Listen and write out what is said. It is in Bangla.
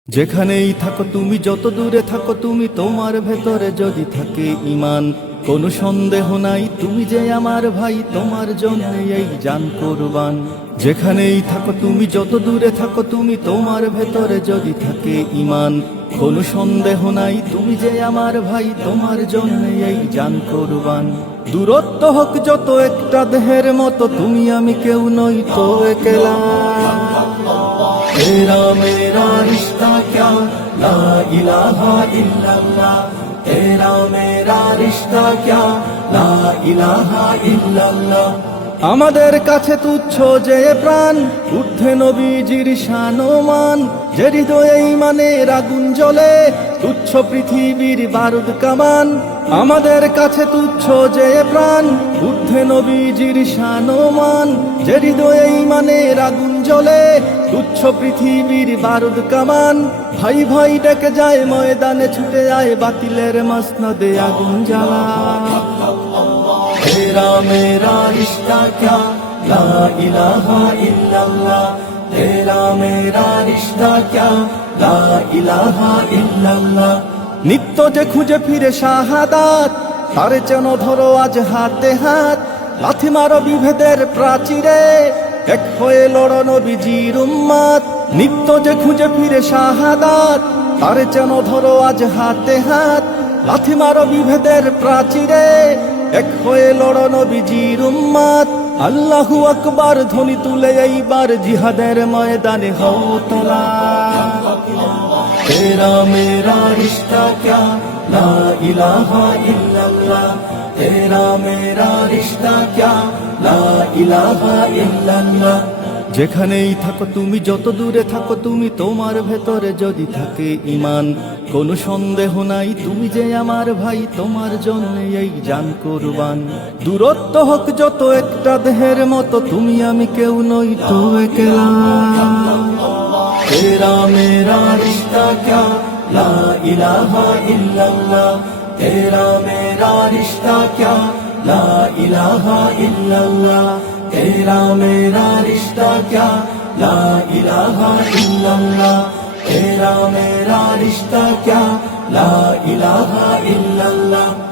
যেখানেই থাকো তুমি, যত দূরে থাকো তুমি, তোমার ভেতরে যদি থাকে ঈমান, কোনো সন্দেহ নাই তুমি যে আমার ভাই, তোমার জন্য এই জান কুরবান। যেখানেই থাকো তুমি, যত দূরে থাকো তুমি, তোমার ভেতরে যদি থাকে ঈমান, কোনো সন্দেহ নাই তুমি যে আমার ভাই, তোমার জন্য এই জান কুরবান। দূরত্ব হোক যত একটা দেহের মতো, তুমি আমি কেউ নই তো একলা। तेरा मेरा रिश्ता क्या ला इलाहा इल्लल्लाह, तेरा मेरा रिश्ता क्या ला इलाहा इल्लल्लाह। আমাদের কাছে তুচ্ছ যে প্রাণ, ঊর্ধ্বে নবীজির শানমান, যে হৃদয়ে ঈমানের আগুন জ্বলে, তুচ্ছ পৃথিবীর বারুদ কামান। আমাদের কাছে তুচ্ছ যে প্রাণ, ঊর্ধ্বে নবীজির শানমান, যে হৃদয়ে ঈমানের আগুন জ্বলে, তুচ্ছ পৃথিবীর বারুদ কামান। ভাই ভাই ডেকে যায় ময়দানে, ছুটে যায় বাতিলের মসনদে আগুন জ্বালা। तेरा मेरा रिश्ता क्या ला इलाहा इल्लल्लाह, तेरा मेरा रिश्ता क्या ला इलाहा इल्लल्लाह। নিত্য যে খুঁজে ফিরে শাহাদাত, তারে যেন ধরো আজ হাতে হাত। লাথি মারো বিভেদের প্রাচীরে, এক হয়ে লড়ো নবীজির উম্মত। নিত্য যে খুঁজে ফিরে শাহাদাত, তারে যেন ধরো আজ হাতে হাত। লাথি মারো বিভেদের প্রাচীরে, এক হয়ে লড়ো নবীজির উম্মত। আল্লাহু আকবার ধ্বনি তুলে এইবার জিহাদের ময়দানে হও তোলা। तेरा मेरा रिश्ता क्या ला इलाहा इल्लल्लाह, तेरा मेरा रिश्ता क्या ला इलाहा इल्लल्लाह। যেখানেই থাকো তুমি, যত দূরে থাকো তুমি, তোমার ভেতরে যদি থাকে ঈমান, কোনো সন্দেহ নাই তুমি যে আমার ভাই, তোমার জন্য এই জান কুরবান। দূরত্ব হোক যত একটা দেহের মতো, তুমি আমি কেউ নই তো একলা। तेरा मेरा रिश्ता क्या ला इलाहा इल्लल्लाह, तेरा मेरा रिश्ता क्या ला इलाहा इल्लल्लाह, तेरा मेरा रिश्ता क्या ला इलाहा इल्लल्लाह, तेरा मेरा रिश्ता क्या ला इलाहा इल्लल्लाह।